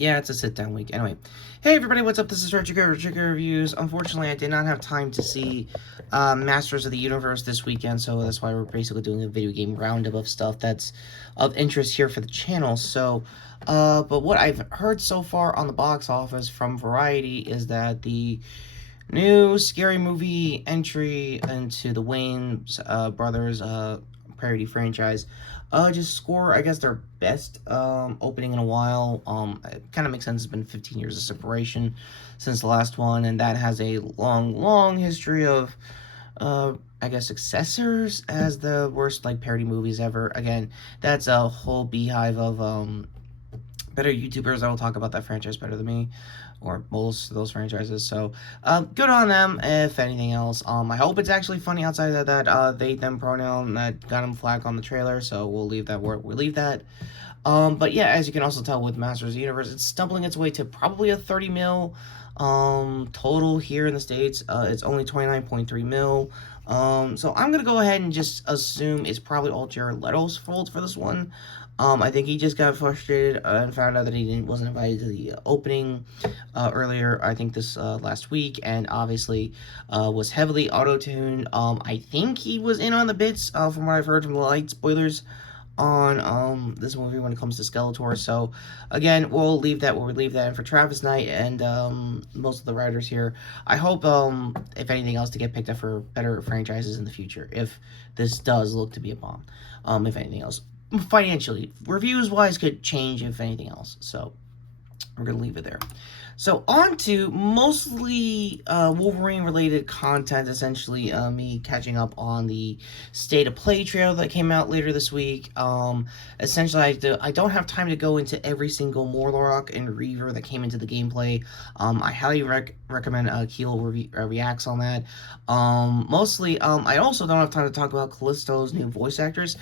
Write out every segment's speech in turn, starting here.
Yeah, it's a sit-down week. Anyway, hey everybody, what's up? This is Retrokid Reviews. Unfortunately, I did not have time to see Masters of the Universe this weekend, so that's why we're basically doing a video game roundup of stuff that's of interest here for the channel. So, but what I've heard so far on the box office from Variety is that the new scary movie entry into the Wayans brothers parody franchise just score, I guess, their best opening in a while. It kind of makes sense. It's been 15 years of separation since the last one, and that has a long history of I guess successors as the worst like parody movies ever. Again, that's a whole beehive of better YouTubers that will talk about that franchise better than me, or most of those franchises. So, good on them. If anything else, I hope it's actually funny outside of that they them pronoun that got him flack on the trailer. So we'll leave that where we leave that. But yeah, as you can also tell with Masters of the Universe, it's stumbling its way to probably a 30 mil total here in the States. It's only 29.3 mil. So I'm gonna go ahead and just assume it's probably all Jared Leto's fault for this one. I think he just got frustrated and found out that he wasn't invited to the opening earlier, I think this last week, and obviously was heavily auto-tuned. I think he was in on the bits, from what I've heard from the light spoilers on this movie when it comes to Skeletor. So again, we'll leave that where we leave that. And for Travis Knight and most of the writers here, I hope if anything else to get picked up for better franchises in the future, if this does look to be a bomb. If anything else, financially, reviews wise, could change if anything else. So we're gonna leave it there. So on to mostly Wolverine related content, essentially me catching up on the State of Play trailer that came out later this week. Essentially, I don't have time to go into every single Morlock and Reaver that came into the gameplay. I highly recommend Keel reacts on that. Mostly, I also don't have time to talk about Callisto's new voice actors.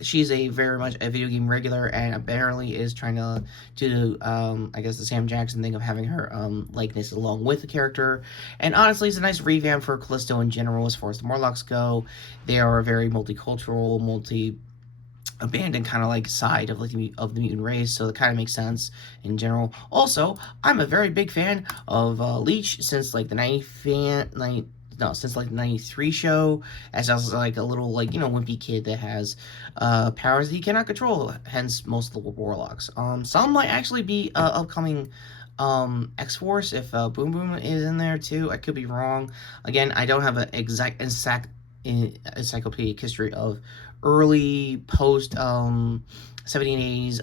She's very much a video game regular and apparently is trying to do, I guess, the Sam Jackson thing of having her likeness along with the character. And honestly, it's a nice revamp for Callisto in general as far as the Morlocks go. They are a very multicultural, abandoned kind of like side of the mutant race, so it kind of makes sense in general. Also, I'm a very big fan of Leech since like the since like the 93 show, as I was like a little like, wimpy kid that has powers that he cannot control, hence most of the warlocks. Some might actually be upcoming X-Force if Boom Boom is in there too. I could be wrong. Again, I don't have an exact encyclopedic history of early post 1780s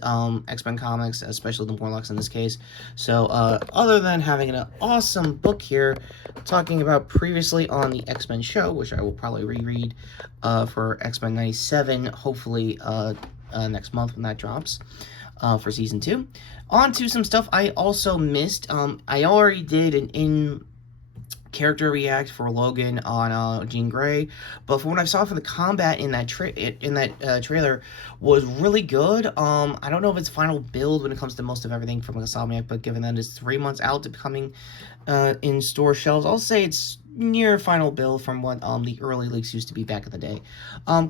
X-Men comics, especially the Morlocks in this case. So other than having an awesome book here talking about previously on the X-Men show, which I will probably reread for X-Men 97, hopefully next month when that drops for season 2. On to some stuff I also missed. I already did an character react for Logan on Jean Grey, but from what I saw for the combat in that trailer was really good. I don't know if it's final build when it comes to most of everything from Insomniac, but given that it's 3 months out to coming in store shelves, I'll say it's near final build from what the early leaks used to be back in the day.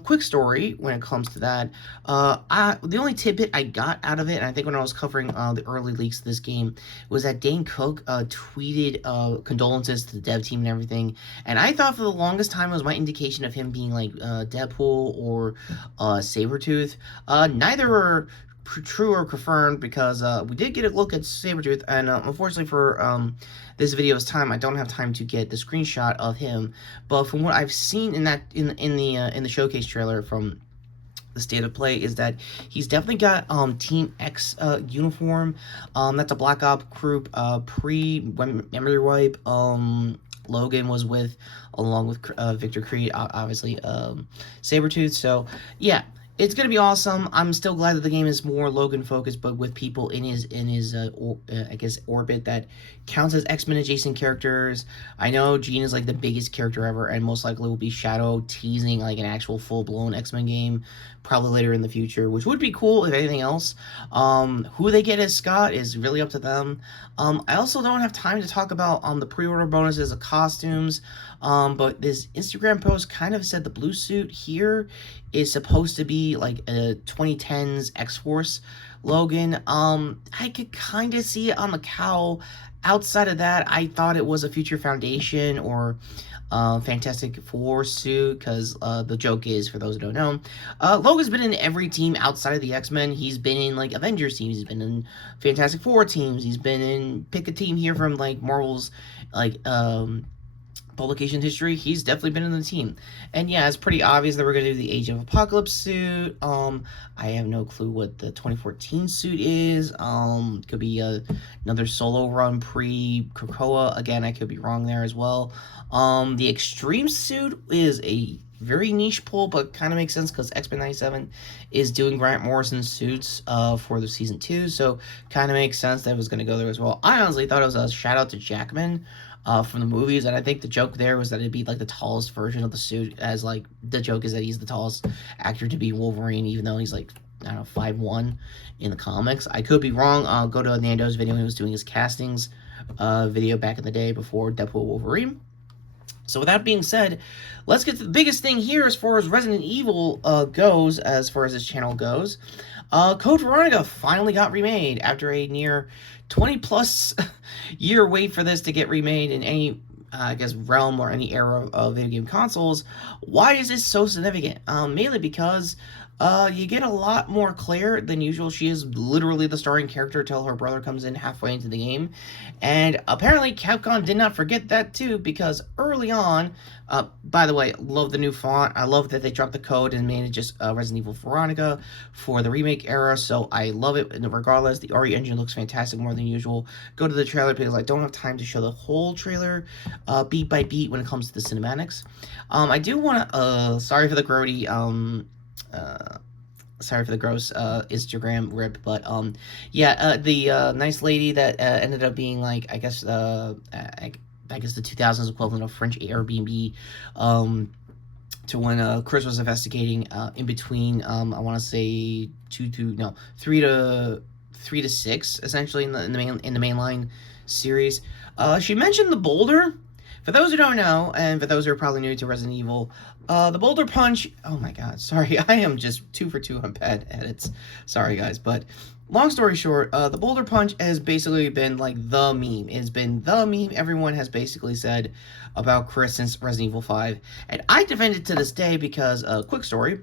Quick story when it comes to that. The only tidbit I got out of it, and I think when I was covering the early leaks of this game, was that Dane Cook tweeted condolences to the dev team and everything, and I thought for the longest time it was my indication of him being like Deadpool or Sabretooth. Neither are true or confirmed, because we did get a look at Sabretooth, and unfortunately for this video's time, I don't have time to get the screenshot of him, but from what I've seen in the showcase trailer from the State of Play is that he's definitely got Team X uniform. That's a Black Ops group pre-memory wipe. Logan was with, along with Victor Creed, obviously Sabretooth. So yeah, it's gonna be awesome. I'm still glad that the game is more Logan focused, but with people in his I guess orbit that counts as X-Men adjacent characters. I know Jean is like the biggest character ever, and most likely will be Shadow teasing like an actual full-blown X-Men game probably later in the future, which would be cool if anything else. Who they get as Scott is really up to them. I also don't have time to talk about the pre-order bonuses of costumes, but this Instagram post kind of said the blue suit here is supposed to be like a 2010s X-Force Logan. I could kind of see it on the cowl. Outside of that, I thought it was a Future Foundation or Fantastic Four suit, because the joke is, for those who don't know, Logan's been in every team outside of the X-Men. He's been in, like, Avengers teams, he's been in Fantastic Four teams, he's been in, pick a team here from, like, Marvel's, like, publication history, he's definitely been in the team. And yeah, it's pretty obvious that we're going to do the Age of Apocalypse suit. I have no clue what the 2014 suit is. Could be another solo run pre-Krakoa. Again, I could be wrong there as well. The Extreme suit is a very niche pull, but kind of makes sense because X-Men 97 is doing Grant Morrison's suits for the season 2, so kind of makes sense that it was going to go there as well. I honestly thought it was a shout out to Jackman from the movies, and I think the joke there was that it'd be like the tallest version of the suit, as like the joke is that he's the tallest actor to be Wolverine, even though he's like, I don't know, 5'1" in the comics. I could be wrong. I'll go to Nando's video when he was doing his castings video back in the day before Deadpool Wolverine. So with that being said, let's get to the biggest thing here as far as Resident Evil goes, as far as this channel goes. Code Veronica finally got remade after a near 20-plus year wait for this to get remade in any, I guess, realm or any era of video game consoles. Why is this so significant? Mainly because you get a lot more Claire than usual. She is literally the starring character till her brother comes in halfway into the game. And apparently Capcom did not forget that too, because early on, by the way, love the new font. I love that they dropped the code and made it just Resident Evil Veronica for the remake era, so I love it. And regardless, the RE engine looks fantastic more than usual. Go to the trailer because I don't have time to show the whole trailer beat by beat when it comes to the cinematics. I do want to, sorry for the grody, sorry for the gross Instagram rip, but yeah, the nice lady that ended up being, like, I guess I guess the 2000s equivalent of French Airbnb, to when Chris was investigating, in between, I want to say 3 to 6, essentially, in the mainline series. She mentioned the boulder. For those who don't know, and for those who are probably new to Resident Evil, the boulder punch, oh my god, sorry, I am just 2 for 2 on bad edits. Sorry, guys, but long story short, the boulder punch has basically been, like, the meme. It's been the meme everyone has basically said about Chris since Resident Evil 5, and I defend it to this day because, quick story,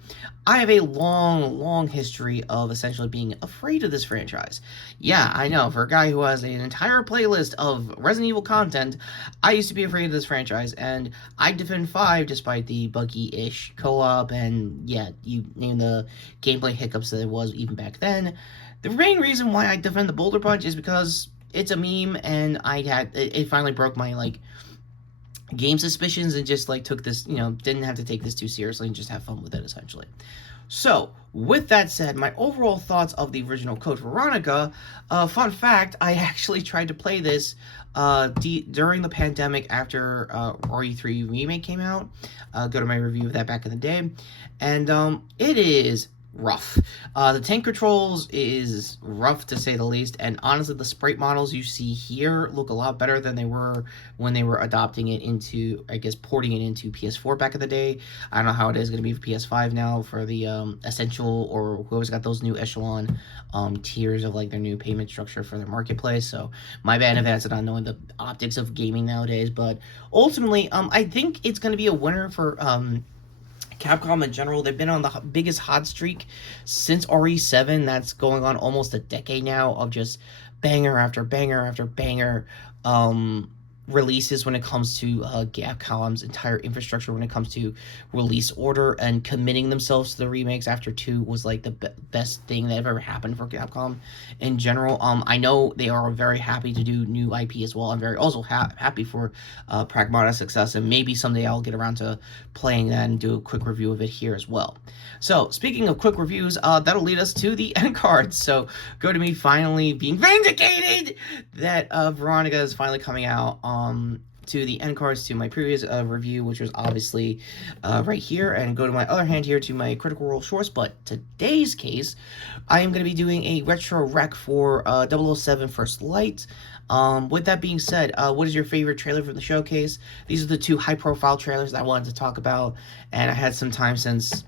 I have a long history of essentially being afraid of this franchise. Yeah, I know, for a guy who has an entire playlist of Resident Evil content, I used to be afraid of this franchise, and I defend 5 despite the buggy-ish co-op, and yeah, you name the gameplay hiccups that it was even back then. The main reason why I defend the boulder punch is because it's a meme, and it finally broke my, like, game suspicions, and just, like, took this, didn't have to take this too seriously and just have fun with it, essentially. So, with that said, my overall thoughts of the original Code Veronica, fun fact, I actually tried to play this during the pandemic after RE3 Remake came out. Go to my review of that back in the day, and it is rough. The tank controls is rough, to say the least, and honestly, the sprite models you see here look a lot better than they were when they were adopting it into, I guess, porting it into PS4 back in the day. I don't know how it is going to be for PS5 now for the Essential, or whoever's got those new Echelon tiers of, like, their new payment structure for their marketplace, so my bad in advance of not knowing the optics of gaming nowadays, but ultimately, I think it's going to be a winner for Capcom in general. They've been on the biggest hot streak since RE7. That's going on almost a decade now of just banger after banger after banger releases when it comes to Capcom's entire infrastructure, when it comes to release order, and committing themselves to the remakes after 2 was, like, the best thing that ever happened for Capcom in general. I know they are very happy to do new IP as well. I'm very also happy for Pragmata's success, and maybe someday I'll get around to playing that and do a quick review of it here as well. So, speaking of quick reviews, that'll lead us to the end cards. So, go to me finally being vindicated that Veronica is finally coming out. To the end cards to my previous review, which was obviously right here, and go to my other hand here to my Critical Role shorts. But today's case, I am going to be doing a retro rec for 007 First Light. With that being said, what is your favorite trailer from the showcase? These are the 2 high-profile trailers that I wanted to talk about, and I had some time since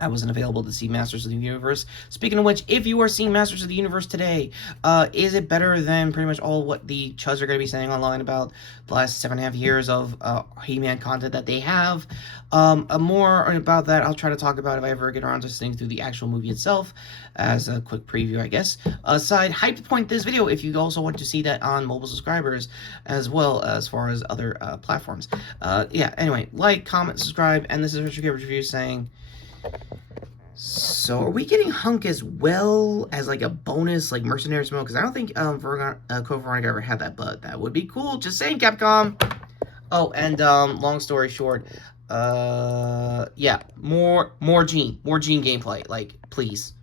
I wasn't available to see Masters of the Universe. Speaking of which, if you are seeing Masters of the Universe today, is it better than pretty much all what the chuds are going to be saying online about the last 7.5 years of He-Man content that they have? More about that, I'll try to talk about if I ever get around to sitting through the actual movie itself, as a quick preview, I guess. Side hype point this video if you also want to see that on mobile subscribers, as well as far as other platforms. Yeah, anyway, like, comment, subscribe, and this is Retrokid Review saying... So, are we getting Hunk as well as, like, a bonus, like, Mercenaries mode? Because I don't think Veronica ever had that, but that would be cool. Just saying, Capcom! Oh, and, long story short, yeah, more Gene gameplay. Like, please.